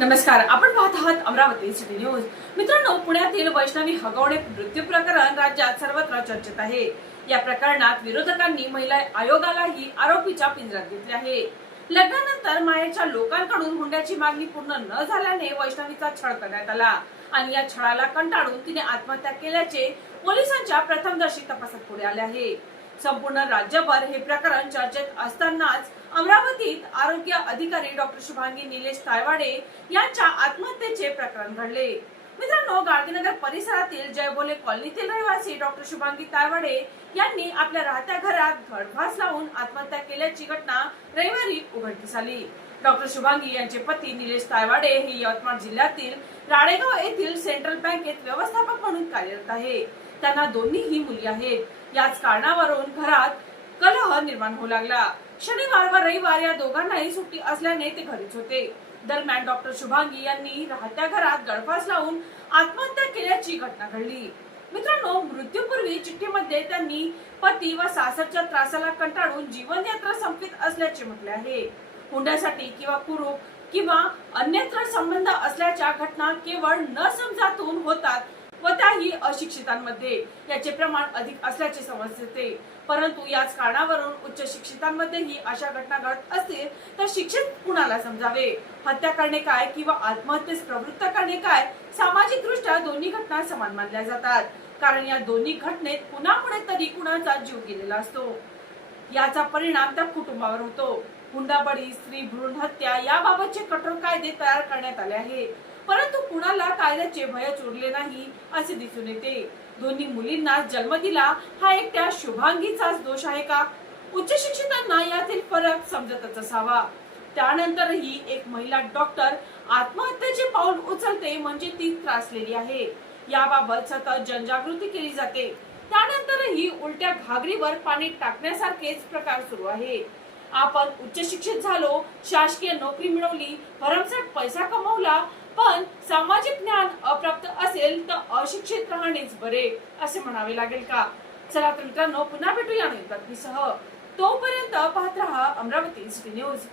नमस्कार आपण पाहत आहात अमरावती सिटी न्यूज मित्रांनो पुण्यातील वैष्णवी हगवणे मृत्यू प्रकरण राज्यात सर्वत्र चर्चेत आहे. या प्रकरणात विरोधकांनी महिला आयोगालाही आरोपीच्या पिंजऱ्यात घेतले आहे. लग्नानंतर मायाच्या लोकांकडून हुंड्याची मागणी पूर्ण न झाल्याने वैष्णवीचा छळ करण्यात आला आणि या छळाला कंटाळून तिने आत्महत्या केल्याचे पोलिसांच्या प्रथमदर्शी तपासात पुढे आले आहे. संपूर्ण राज्यभर हे प्रकरण चर्चेत असतानाच अमरावतीत आरोग्य अधिकारी डॉक्टर शुभांगी निलेश तायवाडे यांच्या आत्महत्येचे प्रकरण घडले. मित्रांनो गाडगेनगर परिसरातील जयबोले कॉलनीतील रहिवासी डॉक्टर शुभांगी तायवाडे यांनी आपल्या राहत्या घरात घडभास लावून आत्महत्या केल्याची घटना रविवारी उघडकीस आली. डॉक्टर शुभांगी यांचे पती निलेश तायवाडे हे यवतमाळ जिल्ह्यातील राळेगाव येथील सेंट्रल बँकेत व्यवस्थापक म्हणून कार्यरत आहे. त्यांना दोन्हीही मुली आहेत. याच कारणावरून घरात कलह निर्माण होऊ लागला. शनिवार व रविवार या दोघांनाही सुट्टी असल्याने ते घरीच होते. दरम्यान डॉक्टर शुभांगी यांनी राहत्या घरात गळफास लावून आत्महत्या केल्याची घटना घडली. मित्रांनो मृत्यूपूर्वी चिठ्ठीमध्ये त्यांनी पती व सासरच्या त्रासाला कंटाळून जीवनयात्रा संपवित असल्याचे म्हटले आहे. हुंड्यासाठी किंवा कुरूप किंवा अन्यत्र संबंध असल्याच्या घटना केवळ न समजातून होतात व अशिक्षितांमध्ये याचे प्रमाण अधिक असल्याचे समजते. परंतु याच कारणावरून उच्च शिक्षितांमध्येही अशा घटना घडत असतील तर शिक्षित कुणाला समजावे? हत्या करणे काय किंवा आत्महत्येस प्रवृत्त करणे काय? सामाजिक दृष्ट्या दोन्ही घटना समान मानल्या जातात. कारण या दोन्ही घटनेत कुणामुळे तरी कुणाचा जीव गेलेला असतो? याचा परिणाम त्या कुटुंबावर होतो. हुंडाबळी स्त्री भ्रूण हत्या याबाबतचे कठोर कायदे तयार करण्यात आले आहे परंतु कुणाला कायद्याचे भय उरले नाही असे दिसून येते. दोन्ही मुलींना जन्म दिला हा एक त्या शुभांगीचाच दोष आहे का? उच्च शिक्षितांना यातील फरक समजतच असावा. त्यानंतरही एक महिला डॉक्टर आत्महत्येचे पाऊल उचलते म्हणजे ती त्रासलेली आहे. याबाबत सतत जनजागृती केली जाते. त्यानंतरही उलट्या घागरीवर पाणी टाकण्यासारखेच प्रकार सुरू आहे. आपण उच्च शिक्षित झालो शासकीय नोकरी मिळवली भरमसाठ पैसा कमवला पण सामाजिक ज्ञान अप्राप्त असेल तर अशिक्षित राहणेच बरे असे म्हणावे लागेल का? चला तर मित्रांनो पुन्हा भेटूया नवीन बातमीसह तोपर्यंत पाहत राहा अमरावती सिटी न्यूज